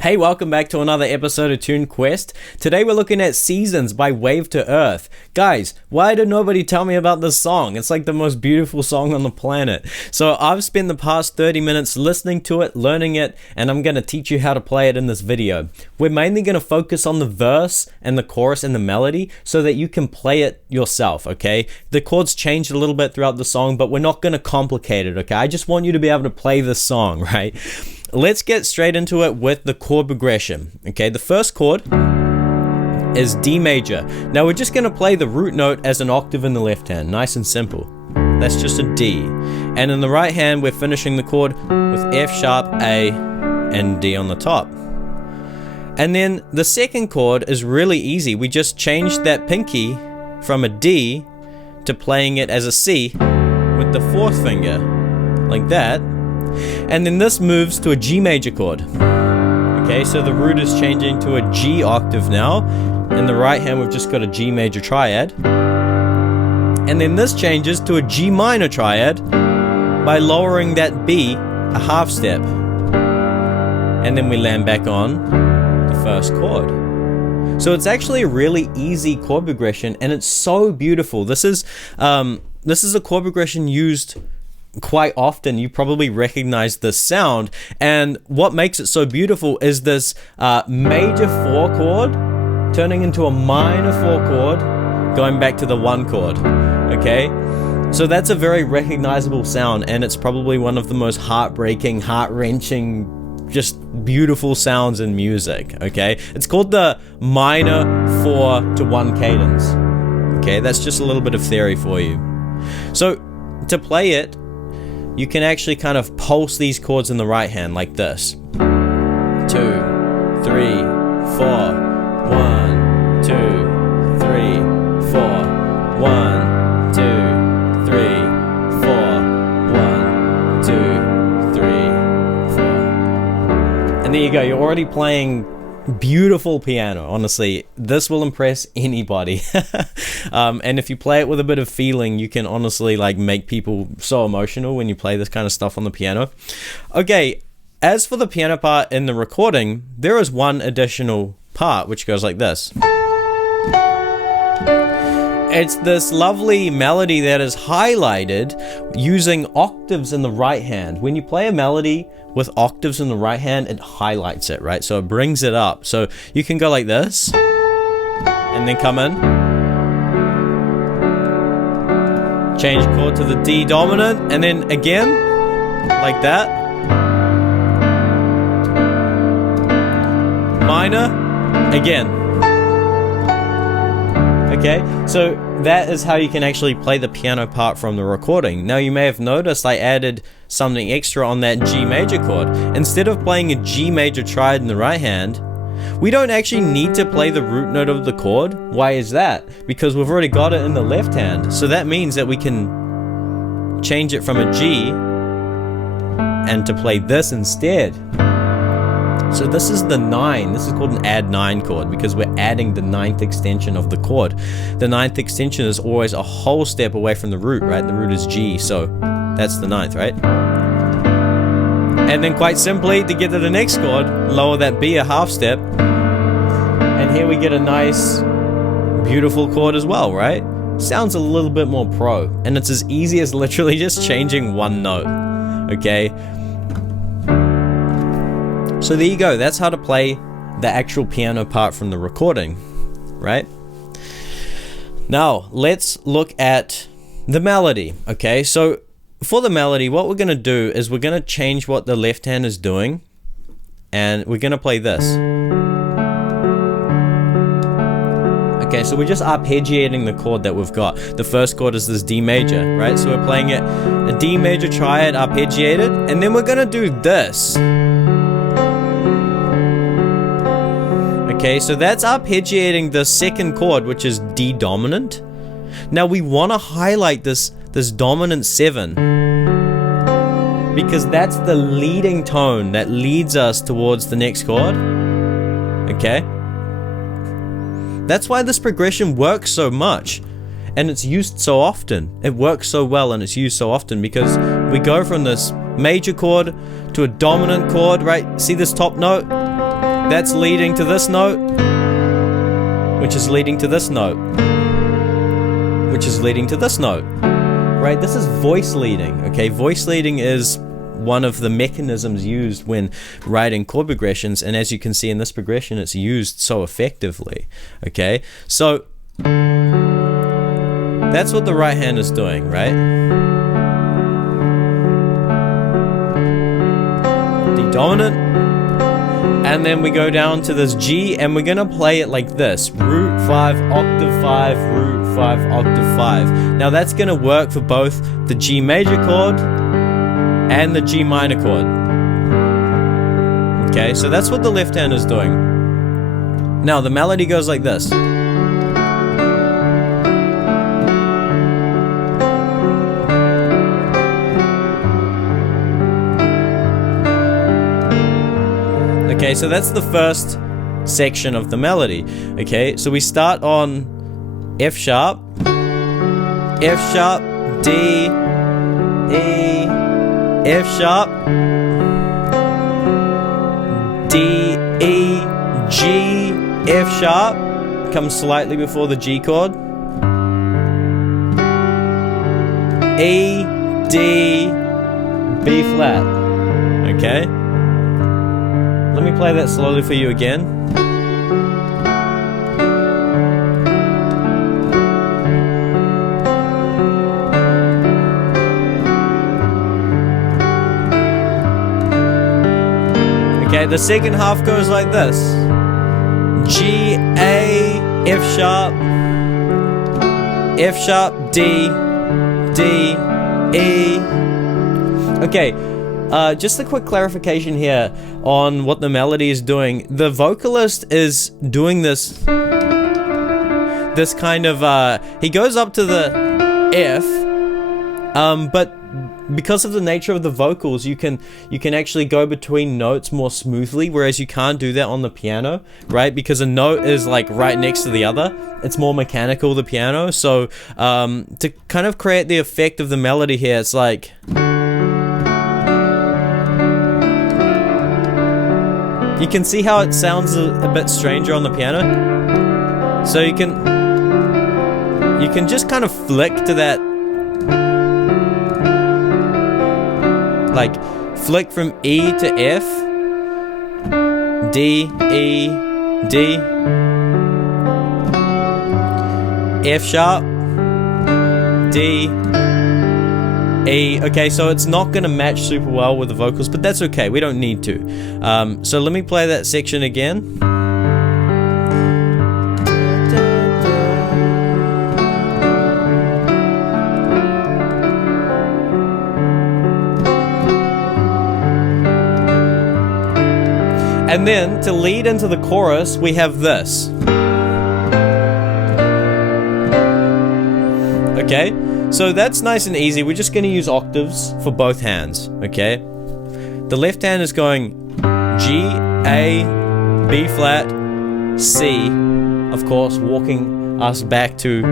Hey, welcome back to another episode of Tune Quest. Today we're looking at Seasons by Wave to Earth. Guys, why did nobody tell me about this song? It's like the most beautiful song on the planet. So I've spent the past 30 minutes listening to it, learning it, and I'm going to teach you how to play it in this video. We're mainly going to focus on the verse and the chorus and the melody so that you can play it yourself, okay? The chords changed a little bit throughout the song, but we're not going to complicate it, okay? I just want you to be able to play this song, right? Let's get straight into it with the chord progression. Okay, the first chord is D major. Now we're just going to play the root note as an octave in the left hand. Nice and simple. That's just a D. And in the right hand, we're finishing the chord with F sharp, A, and D on the top. And then the second chord is really easy. We just changed that pinky from a D to playing it as a C with the fourth finger, like that. And then this moves to a G major chord. Okay, so the root is changing to a G octave now. In the right hand, we've just got a G major triad. And then this changes to a G minor triad by lowering that B a half step. And then we land back on the first chord. So it's actually a really easy chord progression, and it's so beautiful. This is a chord progression used quite often. You probably recognize this sound, and what makes it so beautiful is this major 4 chord turning into a minor 4 chord going back to the 1 chord. Okay, so that's a very recognizable sound, and it's probably one of the most heartbreaking, heart-wrenching, just beautiful sounds in music. Okay, it's called the minor 4 to 1 cadence. Okay, that's just a little bit of theory for you. So to play it, you can actually kind of pulse these chords in the right hand like this. 2, 3, 4. 1, 2, 3, 4. 1, 2, 3, 4. 1, 2, 3, 4. And there you go. You're already playing beautiful piano. Honestly, this will impress anybody. And if you play it with a bit of feeling, you can honestly like make people so emotional when you play this kind of stuff on the piano. Okay, as for the piano part in the recording, there is one additional part which goes like this. It's this lovely melody that is highlighted using octaves in the right hand. When you play a melody with octaves in the right hand, it highlights it, right? So it brings it up. So you can go like this, and then come in. Change chord to the D dominant, and then again, like that. Minor, again. Okay, so that is how you can actually play the piano part from the recording. Now you may have noticed I added something extra on that G major chord. Instead of playing a G major triad in the right hand, we don't actually need to play the root note of the chord. Why is that? Because we've already got it in the left hand. So that means that we can change it from a G and to play this instead. So this is the 9. This is called an add 9 chord because we're adding the 9th extension of the chord. The 9th extension is always a whole step away from the root, right? The root is G, so that's the 9th, right? And then quite simply, to get to the next chord, lower that B a half step. And here we get a nice, beautiful chord as well, right? Sounds a little bit more pro. And it's as easy as literally just changing one note, okay? So there you go, that's how to play the actual piano part from the recording, right? Now, let's look at the melody, okay? So for the melody, what we're going to do is we're going to change what the left hand is doing, and we're going to play this. Okay, so we're just arpeggiating the chord that we've got. The first chord is this D major, right? So we're playing it a D major triad arpeggiated, and then we're going to do this. Okay, so that's arpeggiating the second chord, which is D dominant. Now we want to highlight this dominant 7 because that's the leading tone that leads us towards the next chord. Okay? That's why this progression works so much and it's used so often. It works so well and it's used so often because we go from this major chord to a dominant chord, right? See this top note? that's leading to this note, which is leading to this note, which is leading to this note, right? This is voice leading, okay? Voice leading is one of the mechanisms used when writing chord progressions, and as you can see in this progression, it's used so effectively, okay? So that's what the right hand is doing, right? D dominant, and then we go down to this G, and we're gonna play it like this: root 5, octave 5, root 5, octave 5. Now that's gonna work for both the G major chord and the G minor chord. Okay, so that's what the left hand is doing. Now the melody goes like this. Okay, so that's the first section of the melody. Okay, so we start on F sharp, D, E, F sharp, D, E, G, F sharp, comes slightly before the G chord, E, D, B flat. Okay? Let me play that slowly for you again. Okay, the second half goes like this: G, A, F sharp, D, D, E. Okay, just a quick clarification here on what the melody is doing. The vocalist is doing this kind of, he goes up to the F, but because of the nature of the vocals, you can actually go between notes more smoothly, whereas you can't do that on the piano, right? Because a note is like right next to the other. It's more mechanical, the piano. So to kind of create the effect of the melody here, it's like, you can see how it sounds a bit stranger on the piano. So you can just kind of flick to that, like flick from E to F, D, E, D, F sharp, D, E. Okay, so it's not gonna match super well with the vocals, but that's okay, we don't need to. So let me play that section again. And then, to lead into the chorus, we have this. Okay, so that's nice and easy. We're just going to use octaves for both hands, okay? The left hand is going G, A, B flat, C, of course, walking us back to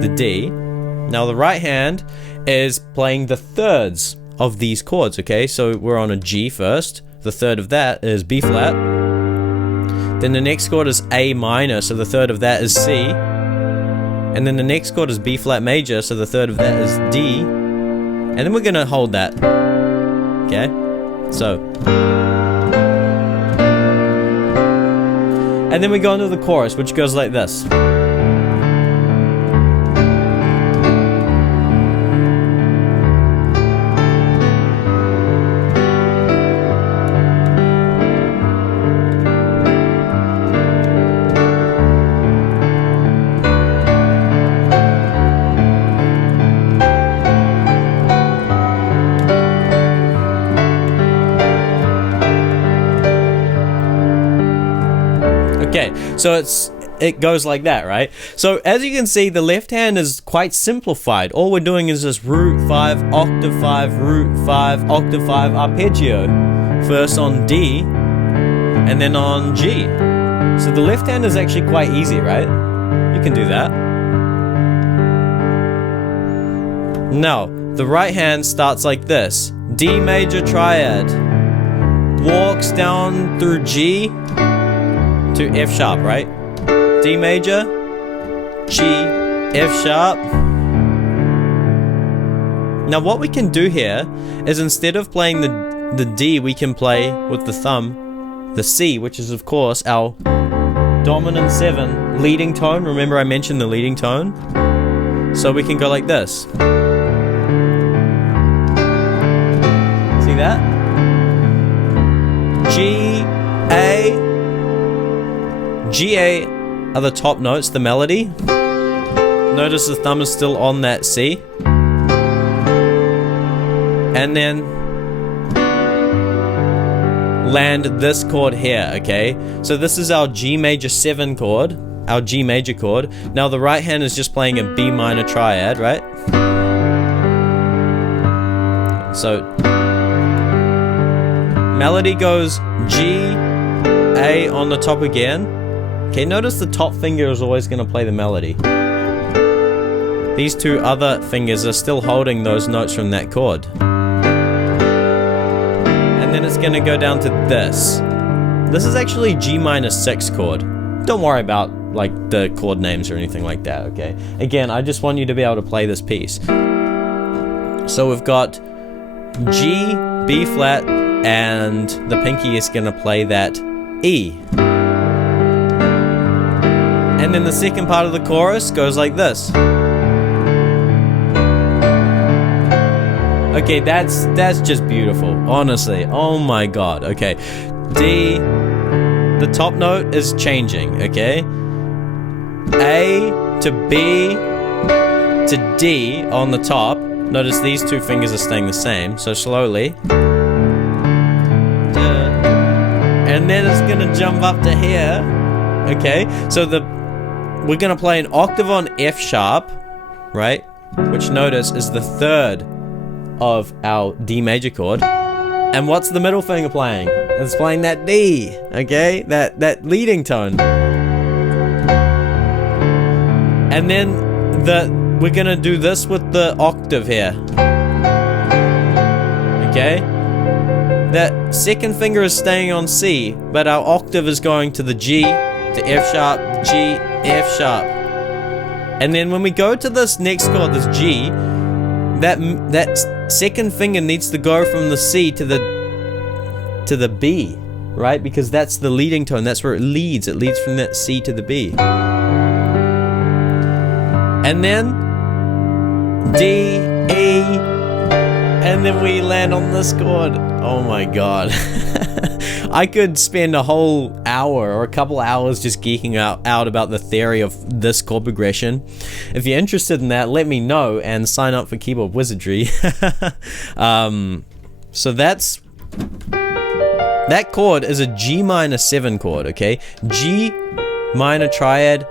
the D. Now the right hand is playing the thirds of these chords, okay? So we're on a G first. The third of that is B flat. Then the next chord is A minor, so the third of that is C. And then the next chord is B flat major, so the third of that is D. And then we're gonna hold that. Okay? So. And then we go into the chorus, which goes like this. Okay, so it goes like that, right? So as you can see, the left hand is quite simplified. All we're doing is just root 5, octave 5, root 5, octave 5, arpeggio. First on D, and then on G. So the left hand is actually quite easy, right? You can do that. Now, the right hand starts like this. D major triad. Walks down through G, to F sharp, right? D major, G, F sharp. Now what we can do here is instead of playing the D, we can play with the thumb the C, which is of course our dominant 7 leading tone. Remember I mentioned the leading tone? So we can go like this. See that? G, A. G, A are the top notes, the melody. Notice the thumb is still on that C. And then land this chord here, okay? So this is our G major 7 chord, our G major chord. Now the right hand is just playing a B minor triad, right? So melody goes G, A on the top again. Okay, notice the top finger is always going to play the melody. These two other fingers are still holding those notes from that chord. And then it's going to go down to this. This is actually G minor 6 chord. Don't worry about like the chord names or anything like that, okay? Again, I just want you to be able to play this piece. So we've got G, B flat, and the pinky is going to play that E. And then the second part of the chorus goes like this. Okay, that's just beautiful, honestly. Oh my god. Okay, D, the top note is changing, okay? A to B to D on the top. Notice these two fingers are staying the same, so slowly. And then it's gonna jump up to here. Okay, so we're gonna play an octave on F sharp, right? Which notice is the third of our D major chord. And what's the middle finger playing? It's playing that D, okay? That leading tone. And then we're gonna do this with the octave here. Okay? That second finger is staying on C, but our octave is going to the G, to F sharp, G, F sharp. And then when we go to this next chord, this G, that second finger needs to go from the C to the B, right? Because that's the leading tone. That's where it leads. It leads from that C to the B. And then D, E, and then we land on this chord. Oh my god. I could spend a whole hour or a couple hours just geeking out about the theory of this chord progression. If you're interested in that, let me know and sign up for Keyboard Wizardry. So that chord is a G minor 7 chord, okay? G minor triad,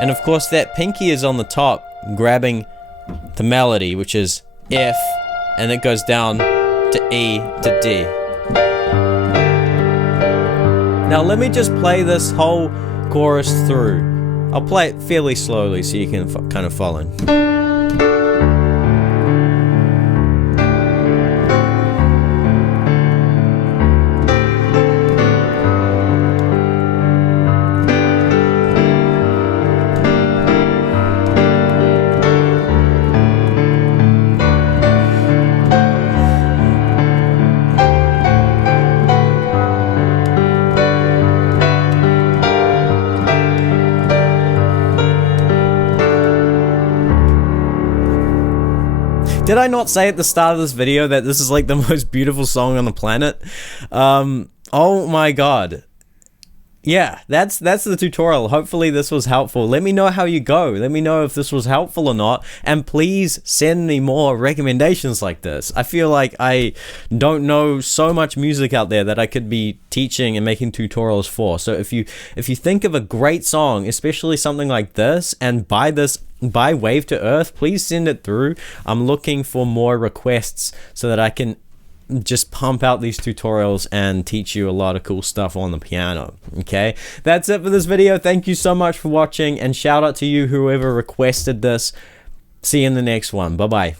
and of course that pinky is on the top grabbing the melody, which is F, and it goes down to E to D. Now let me just play this whole chorus through. I'll play it fairly slowly so you can kind of follow. Did I not say at the start of this video that this is like the most beautiful song on the planet? Oh my god. Yeah, that's the tutorial. Hopefully this was helpful. Let me know how you go. Let me know if this was helpful or not. And please send me more recommendations like this. I feel like I don't know so much music out there that I could be teaching and making tutorials for. So if you think of a great song, especially something like this, and by Wave to Earth, please send it through. I'm looking for more requests so that I can just pump out these tutorials and teach you a lot of cool stuff on the piano. Okay, that's it for this video. Thank you so much for watching, and shout out to you whoever requested this. See you in the next one. Bye bye.